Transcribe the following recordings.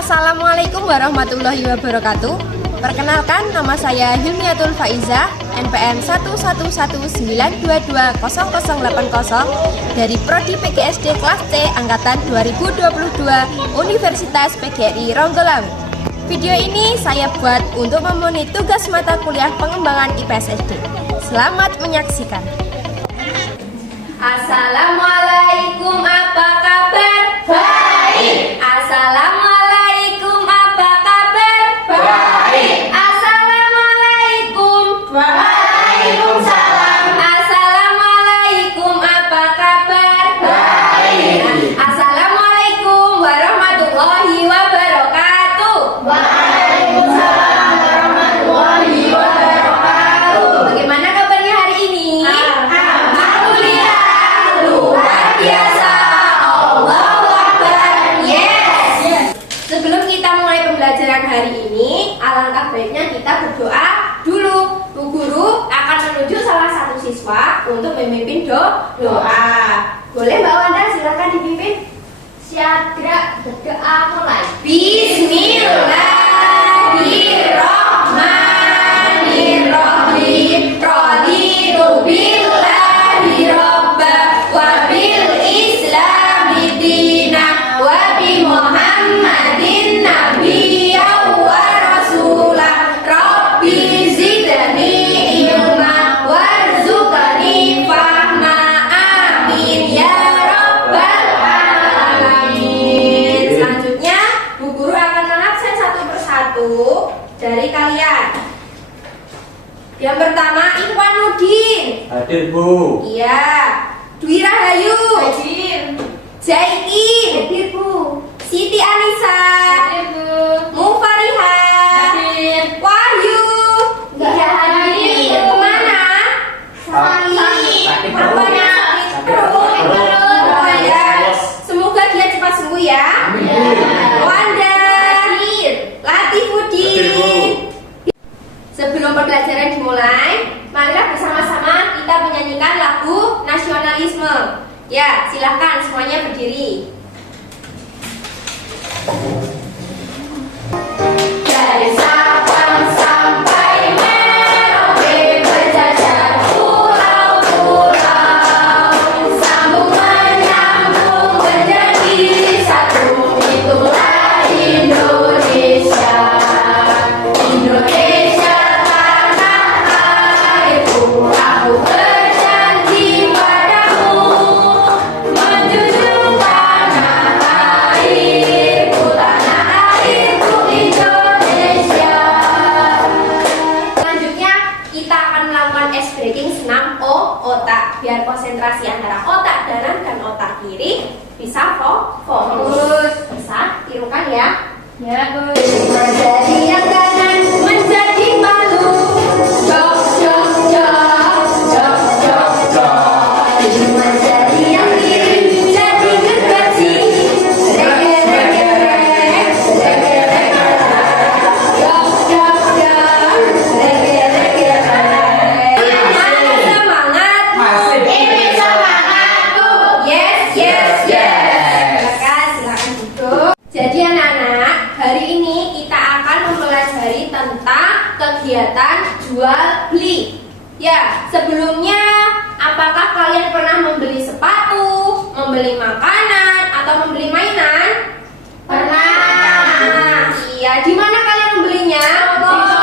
Assalamualaikum warahmatullahi wabarakatuh. Perkenalkan, nama saya Hilmiatul Faiza, NPM 11192200080 dari Prodi PGSD kelas C angkatan 2022 Universitas PGRI Ronggolawe. Video ini saya buat untuk memenuhi tugas mata kuliah pengembangan IPS SD. Selamat menyaksikan. Assalamualaikum, apa kabar? Baik. Assalamualaikum, apa kabar? Baik. Assalamualaikum. Waalaikumsalam. Assalamualaikum, apa kabar? Baik. Assalamualaikum warahmatullahi wabarakatuh. Waalaikumsalam warahmatullahi wabarakatuh. Bagaimana kabarnya hari ini? Alhamdulillah, luar biasa. Allahu Akbar. Yes. Sebelum kita mulai pembelajaran hari ini, alangkah baiknya kita berdoa dulu. Bu Guru akan menunjuk salah satu siswa untuk memimpin doa. Boleh Mbak Wanda, silakan dipimpin. Syadra, berdoa mulai. Bismillahirrahmanirrahim. Raditu billahi robba wa bil islami dina wa bi Muhammadin nabiyya wa rasulah. Rabbi zidni ilma warzuqni fahma. Amin ya rabbal alamin. Selanjutnya, Bu Guru akan mengabsen satu persatu dari kalian. Yang pertama, Ikhwanuddin. Hadir, Bu. Iya. Dwi Rahayu. Hadir. Jaikin. Hadir, Bu. Siti Anissa. Hadir, Bu. Mufariha. Hadir. Wahyu. Tidak hadir. Kemana? Sakit. Sakit Apanya? perut. Perut. Oh ya. Semoga dia cepat sembuh ya. Amin. Wanda. Hadir. Latifudin. Hadir, Bu. Sebelum pembelajaran dimulai, marilah bersama-sama kita menyanyikan lagu nasionalisme. Ya, silahkan semuanya berdiri. Dari Sabang sampai Merauke berjajar pulau-pulau, sambung menyambung menjadi satu. Itulah Indonesia. Indonesia tanah airku, aku berjanji padamu menjunjung tanah airku Indonesia. Selanjutnya kita akan melakukan ice breaking senam otak, biar konsentrasi antara otak kanan dan otak kiri bisa fokus. Bisa tirukan ya. Ya, Bu. Menjadi yang kanan menjadi malu. Jok jok jok jok jok jok. Menjadi yang kiri jadi gergaji. Rege rege rege rege rege. Jok jok jok rege rege rege. Mana semangatmu? Masih. Ini semangatku. Yes yes yes. Silakan duduk. Jadi anak-anak, hari ini kita akan mempelajari tentang kegiatan jual beli. Ya, sebelumnya apakah kalian pernah membeli sepatu, membeli makanan, atau membeli mainan? Pernah. Iya, di mana kalian membelinya? Di toko.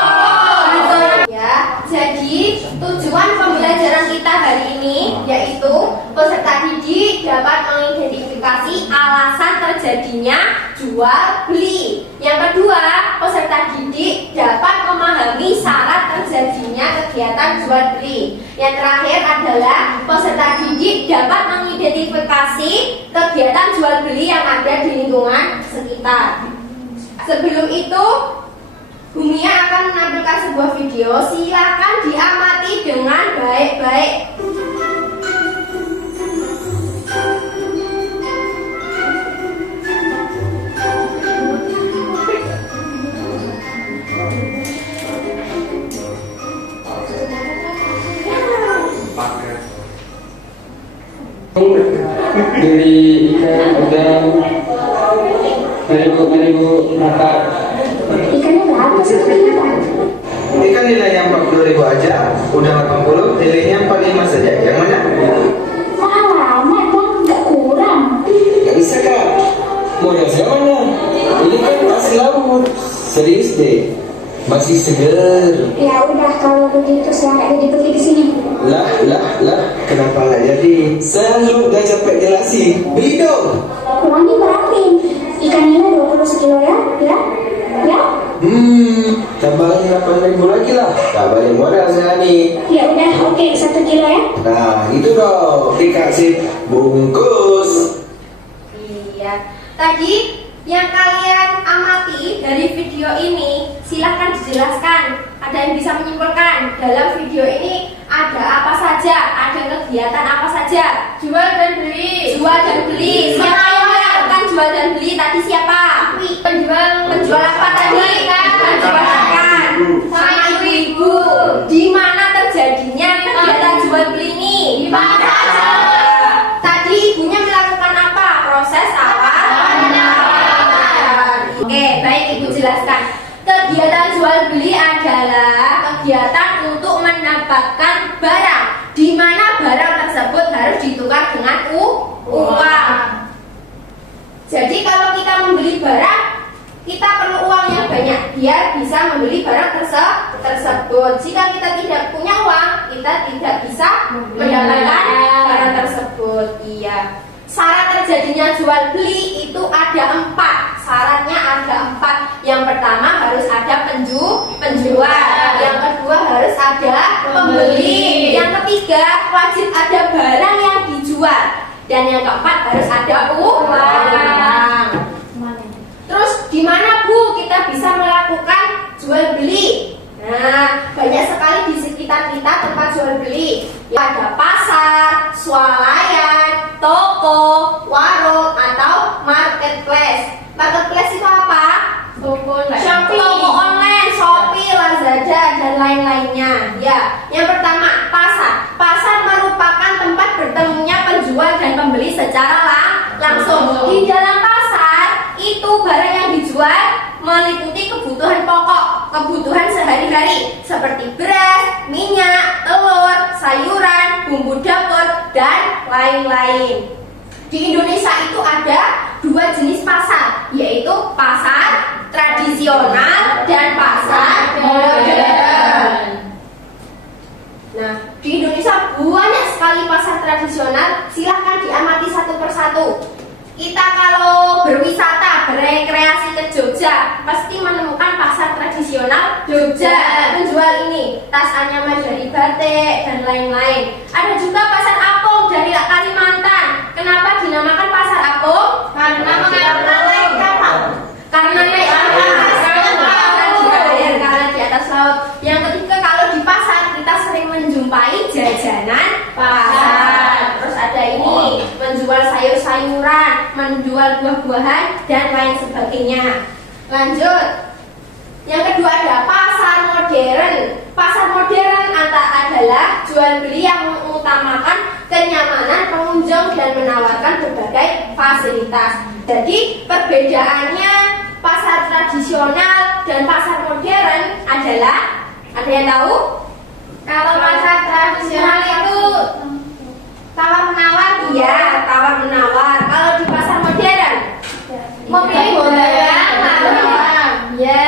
Ya, jadi tujuan pembelajaran kita hari ini yaitu peserta didik dapat mengidentifikasi alasan terjadinya jual beli. Yang kedua, peserta didik dapat memahami syarat terjadinya kegiatan jual beli. Yang terakhir adalah peserta didik dapat mengidentifikasi kegiatan jual beli yang ada di lingkungan sekitar. Sebelum itu, Bumia akan menampilkan sebuah video. Silakan diamati dengan baik-baik. Dari ikan udang dari mari Bu berangkat. Ikannya berapa sih kita? Ikan nilainya 40.000 aja, udah 80, nilainya 45 saja. Yang mana? Amat bang, nggak kurang. Gak bisa Kak. Modal saya mana? Ini kan hasil laut. Serius deh. Masih seger. Ya udah kalau begitu saya nggak jadi pergi ke sini. Lah. Kenapa nggak jadi? Selalu gak capek jelasin. Beli dong. Kurangnya berapa? Ikannya 20 sekilo ya? Ya? Tambahin 8.000 lagi lah. Gak balik modal saya nih. Ya udah, oke 1 kilo ya. Nah, itu dong. Dikasih bungkus. Iya. Tadi yang kalian amati dari video ini, silahkan dijelaskan. Ada yang bisa menyimpulkan dalam video ini ada apa saja, ada kegiatan apa saja? Jual dan beli. Jual dan beli. Siapa yang melakukan jual dan beli tadi? Siapa? Penjual apa tadi? Penjual ikan sama ibu-ibu. Di mana terjadinya kegiatan jual beli ini? Di pasar. Tadi ibunya melakukan apa? Proses apa? Oke, baik, Ibu jelaskan. Kegiatan jual beli adalah kegiatan untuk mendapatkan barang, di mana barang tersebut harus ditukar dengan uang. Jadi kalau kita membeli barang, kita perlu uang yang banyak biar bisa membeli barang tersebut. Jika kita tidak punya uang, kita tidak bisa mendapatkan barang tersebut. Iya. Syarat terjadinya jual beli itu ada 4. Syaratnya ada 4. Yang pertama harus ada penjual. Yang kedua harus ada pembeli. Yang ketiga wajib ada barang yang dijual. Dan yang keempat harus ada uang. Terus di mana Bu kita bisa melakukan jual beli? Nah, banyak sekali di sekitar kita tempat jual beli. Ya, ada pasar, swalayan, toko, warung, atau marketplace. Marketplace itu apa? Toko online, Shopee, Lazada, dan lain-lainnya. Ya, yang pertama pasar. Pasar merupakan tempat bertemunya penjual dan pembeli secara langsung. Di dalam pasar itu barang yang dijual meliputi kebutuhan pokok, kebutuhan sehari-hari seperti beras, minyak, telur, sayuran, bumbu dapur, dan lain-lain. Di Indonesia itu ada 2 jenis pasar, yaitu pasar tradisional dan pasar modern. Nah, di Indonesia banyak sekali pasar tradisional. Silahkan diamati satu persatu. Kita kalau berwisata, berekreasi ke Jogja, pasti menemukan pasar tradisional Jogja. Menjual ini, tas anyaman dari batik dan lain-lain. Ada juga pasar apung dari Kalimantan. Kenapa dinamakan pasar apung? Karena naik kapal. Karena naik kapal. Karena di atas laut. Yang ketiga, kalau di pasar kita sering menjumpai jajanan pasar. Terus ada ini, menjual sayur-sayuran, menjual buah-buahan, dan lain sebagainya. Lanjut. Yang kedua ada pasar modern. Pasar modern adalah jual beli yang mengutamakan kenyamanan pengunjung dan menawarkan berbagai fasilitas. Jadi perbedaannya pasar tradisional dan pasar modern adalah, ada yang tahu? Kalau pasar tradisional itu tawar menawar, iya, tawar menawar. Kalau di pasar modern, memilih barang, ya.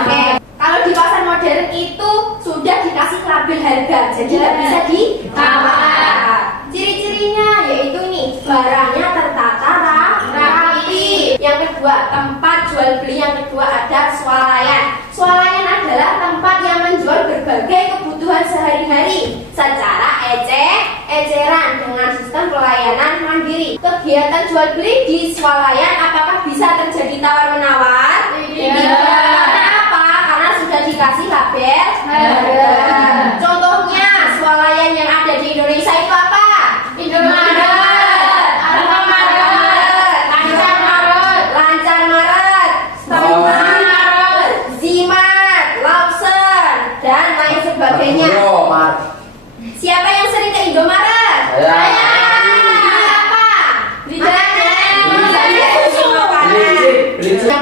Oke. Kalau di pasar modern itu sudah dikasih label harga, jadi nggak bisa ditawar. Ciri-cirinya yaitu nih, barangnya tertata rapi. Yang kedua, tempat jual beli yang kedua ada swalayan. Swalayan adalah tempat yang menjual berbagai kebutuhan sehari-hari secara eceran dengan sistem pelayanan mandiri. Kegiatan jual beli di swalayan apakah bisa terjadi tawar menawar? Tidak. Kenapa? Karena sudah dikasih label harga. Contohnya swalayan yang ada di Indonesia itu apa? Indomaret, Alfamaret, Lancar Maret, Starmart, Zimart, Lawson, dan lain sebagainya. Siapa yang sering ke Indomaret? Saya. Siapa? Beli jajan. Beli susu. Yang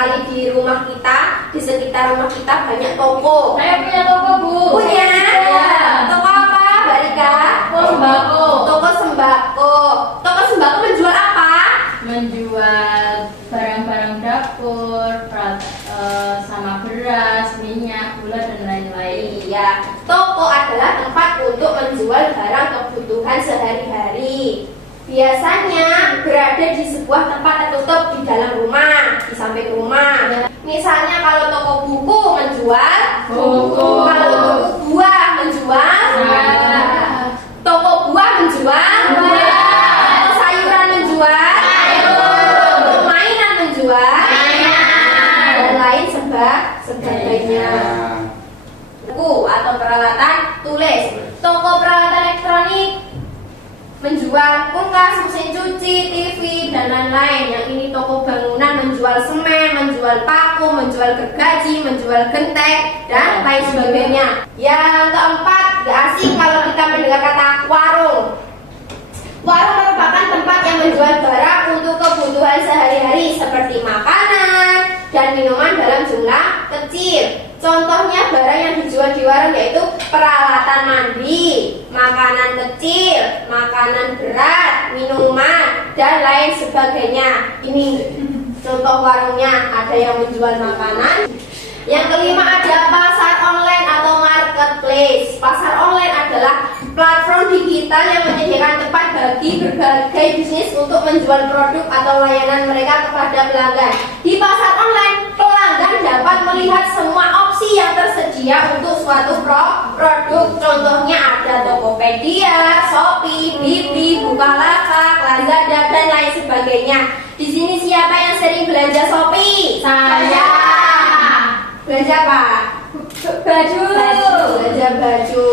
sekali di rumah kita, di sekitar rumah kita banyak toko. Saya punya toko, Bu. Punya? Ya. Toko apa, Mbak Rika? Toko sembako. Toko sembako. Toko sembako menjual apa? Menjual barang-barang dapur, sama beras, minyak, gula, dan lain-lain. Iya, toko adalah tempat untuk menjual barang kebutuhan sehari-hari. Biasanya berada di sebuah tempat tertutup di dalam rumah, di samping rumah. Misalnya kalau toko buku menjual Buku. kalau toko buah menjual toko buah menjual toko sayuran menjual toko mainan menjual dan lain sebagainya. Buku atau peralatan tulis. Toko peralatan elektronik menjual kulkas, mesin cuci, TV, dan lain-lain. Yang ini toko bangunan menjual semen, menjual paku, menjual gergaji, menjual genteng, dan lain sebagainya. Yang keempat, gak asing kalau kita mendengar kata warung. Warung merupakan tempat yang menjual barang untuk kebutuhan sehari-hari seperti makanan dan minuman dalam jumlah kecil. Contohnya barang yang dijual di warung yaitu peralatan mandi, makanan kecil, makanan berat, minuman, dan lain sebagainya. Ini contoh warungnya, ada yang menjual makanan. Yang kelima ada pasar online atau marketplace. Pasar online adalah platform digital yang menyediakan tempat bagi berbagai bisnis untuk menjual produk atau layanan mereka kepada pelanggan. Di pasar online, pelanggan dapat melihat semua opsi yang tersedia untuk suatu produk. Contohnya ada Tokopedia, Shopee, Blibli, Bukalapak, Lazada, dan lain sebagainya. Di sini siapa yang sering belanja Shopee? Saya. Belanja apa? Baju. Belanja baju.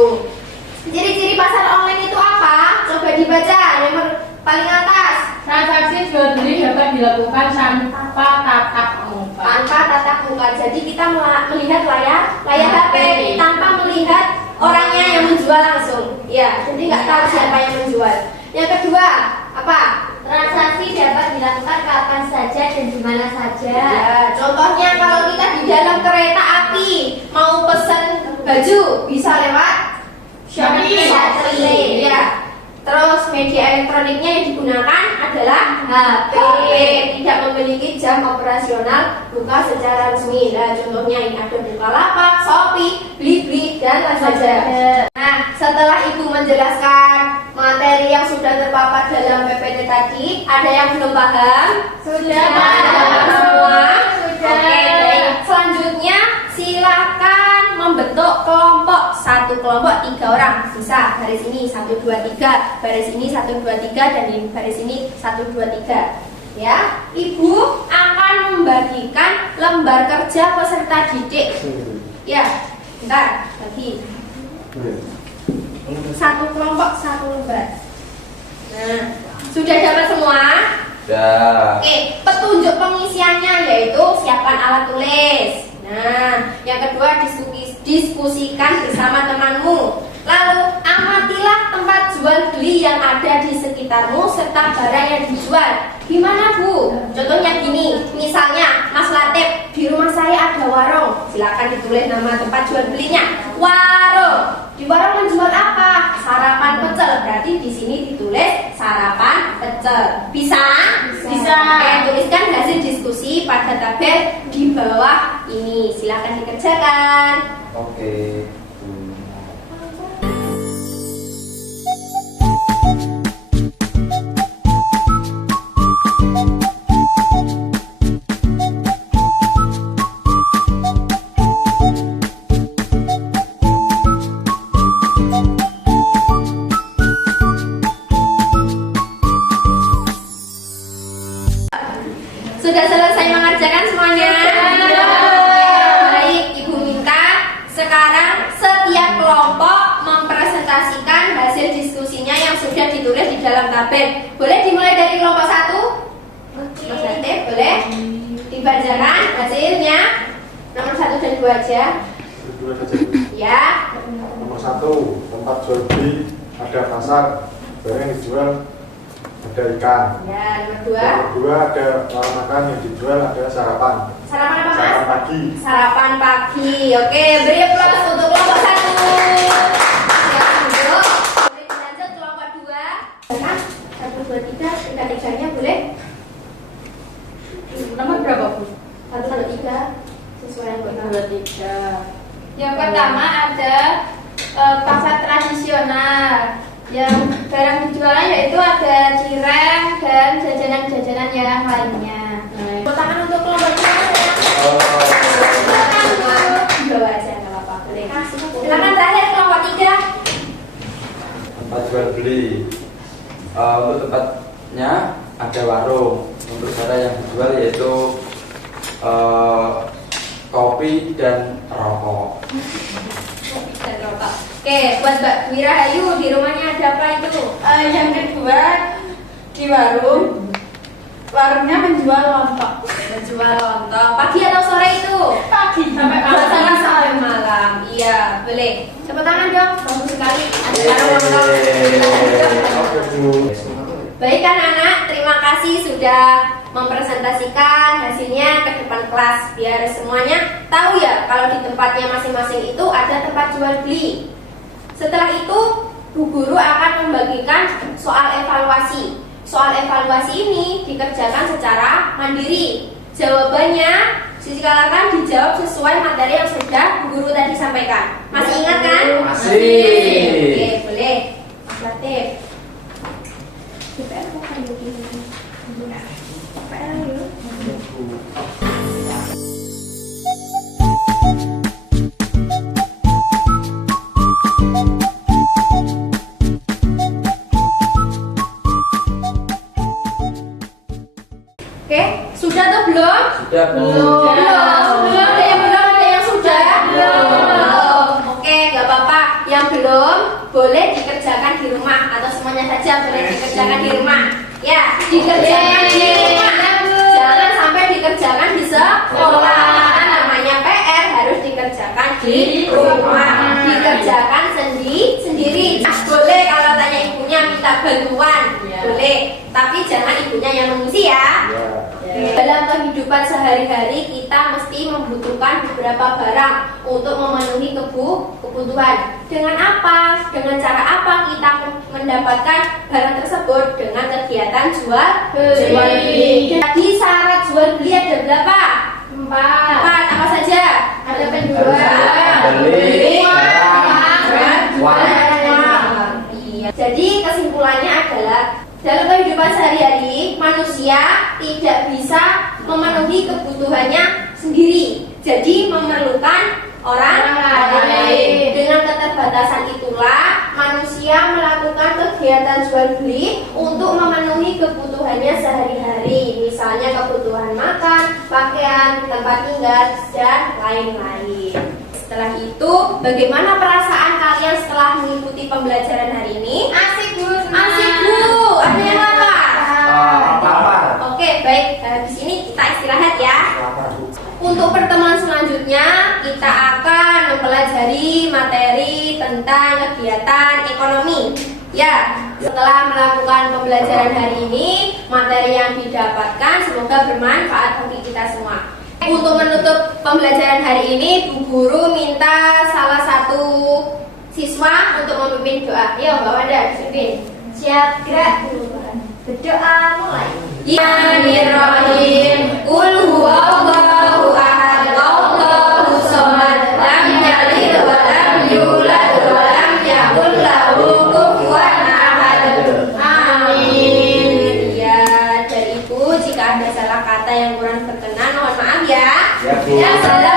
Ciri-ciri pasar online itu apa? Coba dibaca, nomor paling atas. Transaksi jual beli dapat dilakukan tanpa tatap muka. Tanpa tatap muka. Jadi kita melihat layar HP tanpa melihat orangnya yang menjual langsung. Ya, jadi nggak tahu siapa yang menjual. Yang kedua, apa? Transaksi dapat dilakukan kapan saja dan di mana saja. Ya, contohnya kalau kita di dalam kereta api mau pesan baju bisa lewat Shopee. Ya. Terus media elektroniknya yang digunakan adalah HP. Tidak memiliki jam operasional buka secara resmi. Nah, contohnya ini ada Bukalapak, Shopee, Blibli, dan Lazada. Nah, setelah itu menjelaskan materi yang sudah terpapat dalam PPT tadi, ada yang belum paham? Sudah. Paham semua? Sudah. Oke, baik. Selanjutnya silakan membentuk kelompok. Satu kelompok 3 orang bisa. Baris ini 1, 2, 3, baris ini 1, 2, 3, dan di baris ini 1, 2, 3. Ya, Ibu akan membagikan lembar kerja peserta didik. Ya, bentar lagi. Satu kelompok 1 lembar. Nah, sudah dapat semua? Ya. Oke, petunjuk pengisiannya yaitu siapkan alat tulis. Nah, yang kedua diskusikan bersama temanmu. Lalu amatilah tempat jual beli yang ada di sekitarmu serta barang yang dijual. Gimana Bu? Contohnya gini, misalnya Mas Latif, di rumah saya ada warung. Silakan ditulis nama tempat jual belinya. Warung. Di warung menjual apa? Sarapan pecel. Berarti di sini ditulis sarapan pecel. Bisa? Bisa. Oke, tuliskan hasil diskusi pada tabel di bawah ini. Silakan dikerjakan. Oke. Sudah selesai mengerjakan semuanya? Baik, Ibu minta sekarang setiap kelompok mempresentasikan hasil diskusinya yang sudah ditulis di dalam tabel. Boleh dimulai dari kelompok 1? Mas Latif, boleh? Dibacakan hasilnya. Nomor 1 dan 2 aja. Dua saja. Ya. Nomor 1, tempat jual beli ada pasar, barang yang dijual ada ikan. Ya, nomor 2. Yang kedua ada makan yang dijual ada sarapan. Sarapan apa, Mas? Sarapan pagi. Sarapan pagi. Oke, beri aplaus untuk kelompok 1. Siap duduk. Boleh dilanjut kelompok 2. Kan? 1, 2, 3. Tiga-tiganya boleh? Nomor berapa, Bu? 1, 2, 3. Sesuai yang benar. 2, 3. Yang pertama ada pasar tradisional. Yang barang dijualnya yaitu ada cireng dan jajanan-jajanan yang lainnya. Tepuk tangan untuk kelompok 2. Silakan, Bu. Bawa aja, nggak apa-apa. Boleh. Silakan terakhir kelompok 3. Tempat jual beli. Untuk tempatnya ada warung. Untuk barang yang dijual yaitu kopi dan rokok. Dan rokok. Oke, buat Mbak Wirahayu di rumahnya ada apa itu? Yang kedua di warungnya menjual lontong. Menjual lontong. Pagi atau sore itu? Pagi sampai malam. Biasanya sampai malam. Iya, boleh. Tepuk tangan dong. Bagus sekali. Ada warung lontong. Oke Bu. Baik anak-anak, terima kasih sudah mempresentasikan hasilnya ke depan kelas biar semuanya tahu ya kalau di tempatnya masing-masing itu ada tempat jual beli. Setelah itu, Bu Guru akan membagikan soal evaluasi. Soal evaluasi ini dikerjakan secara mandiri. Jawabannya silakan dijawab sesuai materi yang sudah Bu Guru tadi sampaikan. Masih ingat kan? Masih. Oke, boleh. Mas Latif. DPR kok kayak gini? DPR yuk. Oke, sudah atau belum? Sudah Bu. Belum. Ada yang belum? Ada yang sudah? Belum. Oke, nggak apa-apa. Yang belum boleh dikerjakan di rumah atau semuanya saja boleh dikerjakan di rumah. Ya, dikerjakan di rumah. Jangan sampai dikerjakan di sekolah. Namanya PR harus dikerjakan di rumah. Dikerjakan sendiri. Boleh kalau tanya ibunya minta bantuan, boleh. Tapi jangan ibunya yang mengisi ya. Dalam kehidupan sehari-hari kita mesti membutuhkan beberapa barang untuk memenuhi kebutuhan. Dengan apa? Dengan cara apa kita mendapatkan barang tersebut? Dengan kegiatan jual beli. Jadi syarat jual beli ada berapa? 4. Apa saja? Ada penjual, Beli, barang. Iya. Jadi kesimpulannya adalah dalam kehidupan sehari-hari manusia tidak bisa memenuhi kebutuhannya sendiri. Jadi memerlukan orang lain. Dengan keterbatasan itulah manusia melakukan kegiatan jual beli untuk memenuhi kebutuhannya sehari-hari. Misalnya kebutuhan makan, pakaian, tempat tinggal, dan lain-lain. Setelah itu, bagaimana perasaan kalian setelah mengikuti pembelajaran hari ini? Asik Bu. Asik Bu. Ada yang lapar? Lapar. Oke, baik. Habis ini kita istirahat ya. Untuk pertemuan selanjutnya, kita akan mempelajari materi tentang kegiatan ekonomi. Ya, setelah melakukan pembelajaran hari ini, materi yang didapatkan semoga bermanfaat bagi kita semua. Untuk menutup pembelajaran hari ini, Bu Guru minta salah satu siswa untuk memimpin doa. Yo, Mbak Wanda, pimpin. Siap, gerak. Berdoa mulai. Bismillahirrahmanirrahim. Qul huwallahu ahad, Allahu samad, lam yalid wa lam yulad wa lam yakul lahu kufuwan ahad. Amin. Ya, dari Ibu jika ada salah kata yang kurang berkenan mohon maaf ya. Ya, Bu. Ya, salah